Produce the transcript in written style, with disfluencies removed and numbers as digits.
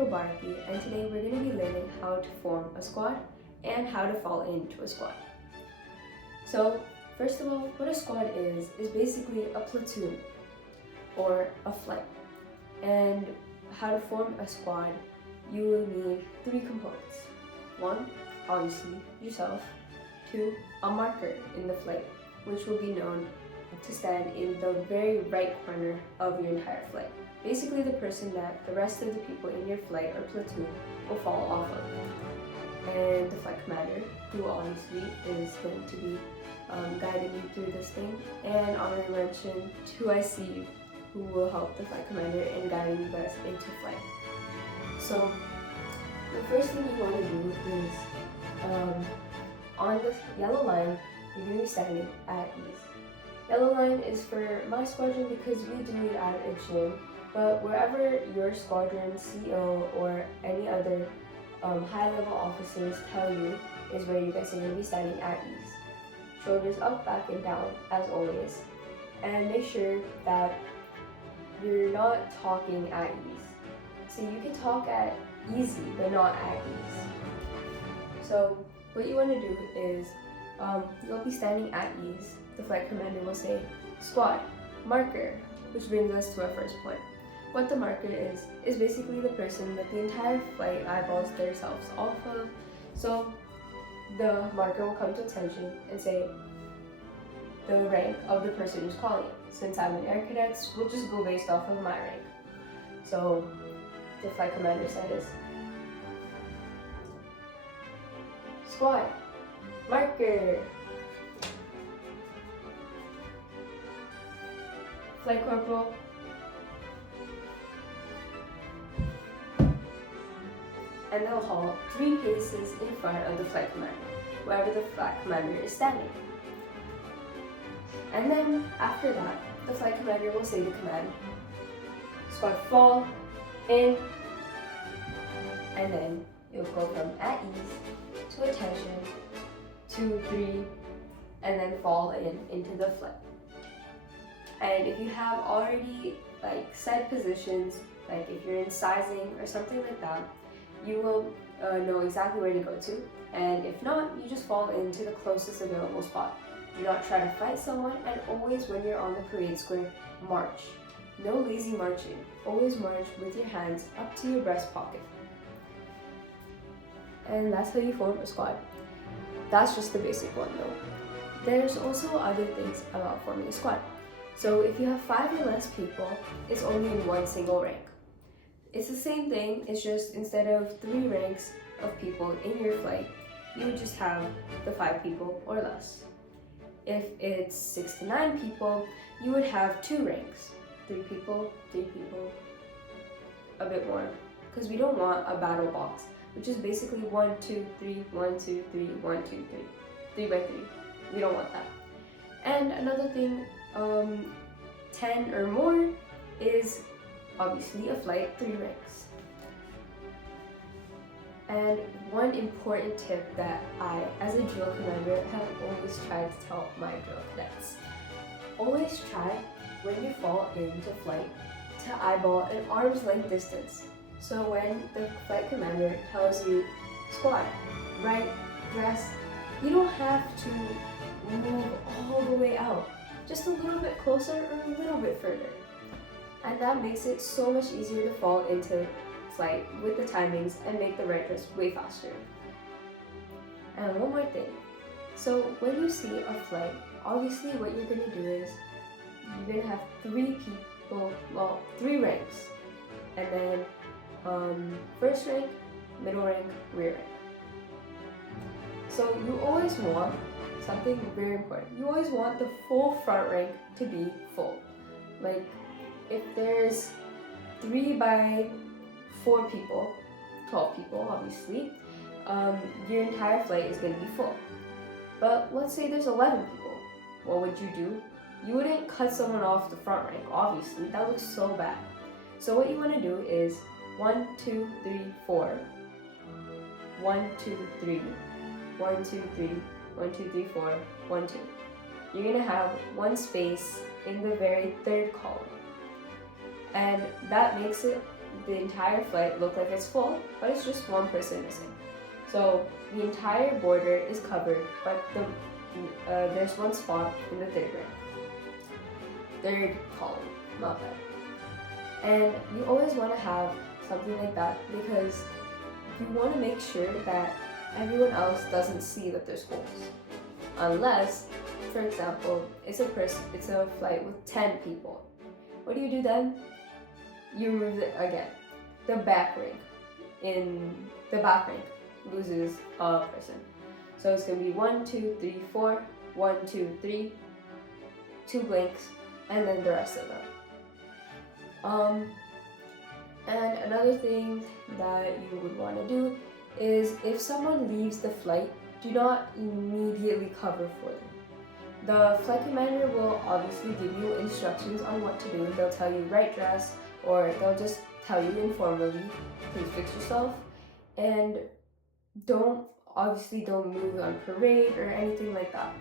Michael Barkey, and today we're going to be learning how to form a squad and how to fall into a squad. So, first of all, what a squad is basically a platoon or a flight. And how to form a squad, you will need 3 components. 1, obviously, yourself. 2, a marker in the flight, which will be known to stand in the very right corner of your entire flight. Basically the person that the rest of the people in your flight or platoon will fall off of. And the flight commander, who obviously is going to be guiding you through this thing. And honorary mention to IC, who will help the flight commander in guiding you guys into flight. So the first thing you want to do is on the yellow line, you're going to be standing at ease. Yellow line is for my squadron because we do it at a gym, but wherever your squadron CO or any other high-level officers tell you is where you guys are going to be standing at ease. Shoulders up, back, and down as always, and make sure that you're not talking at ease. So you can talk at easy, but not at ease. So what you want to do is you'll be standing at ease. The flight commander will say, squad, marker, which brings us to our first point. What the marker is basically the person that the entire flight eyeballs themselves off of. So the marker will come to attention and say the rank of the person who's calling it. Since I'm an air cadet, we'll just go based off of my rank. So the flight commander says, squad, marker. Flight corporal, and they'll halt 3 paces in front of the flight commander, wherever the flight commander is standing. And then after that, the flight commander will say the command, squad fall, in, and then you'll go from at ease to attention, 2, 3, and then fall into the flight. And if you have already set positions, like if you're in sizing or something like that, you will know exactly where to go to. And if not, you just fall into the closest available spot. Do not try to fight someone, and always when you're on the parade square, march. No lazy marching. Always march with your hands up to your breast pocket. And that's how you form a squad. That's just the basic one though. There's also other things about forming a squad. So if you have 5 or less people, it's only in 1 single rank. It's the same thing, it's just instead of 3 ranks of people in your flight, you would just have the 5 people or less. If it's 6 to 9 people, you would have 2 ranks. 3 people, a bit more. Because we don't want a battle box, which is basically 1, 2, 3, 1, 2, 3, 1, 2, 3. 3 by 3. We don't want that. And another thing, 10 or more is obviously a flight 3 ranks. And one important tip that I, as a drill commander, have always tried to tell my drill cadets. Always try, when you fall into flight, to eyeball an arm's length distance. So when the flight commander tells you, squad, right, rest, you don't have to move all the way out. Just a little bit closer or a little bit further. And that makes it so much easier to fall into flight with the timings and make the right twist way faster. And one more thing. So when you see a flight, obviously what you're going to do is you're going to have 3 people, 3 ranks. And then first rank, middle rank, rear rank. So you always want something very important. You always want the full front rank to be full. Like if there's 3 by 4 people, 12 people obviously, your entire flight is going to be full. But let's say there's 11 people. What would you do? You wouldn't cut someone off the front rank, obviously. That looks so bad. So what you want to do is 1, 2, 3, 4. 1, 2, 3. 1, 2, 3. 1, 2, 3, 4. 1, 2. You're going to have 1 space in the very 3rd column. And that makes it the entire flight look like it's full, but it's just one person missing. So the entire border is covered, but there's one spot in the third column, not that. And you always want to have something like that because you want to make sure that everyone else doesn't see that there's holes. Unless, for example, it's a flight with 10 people. What do you do then? You remove it again. The back rank loses a person. So it's gonna be 1, 2, 3, 4, 1, 2, 3, 2 blanks, and then the rest of them. And another thing that you would want to do is if someone leaves the flight, do not immediately cover for them. The flight commander will obviously give you instructions on what to do. They'll tell you right dress, or they'll just tell you informally, please fix yourself, and don't move on parade or anything like that.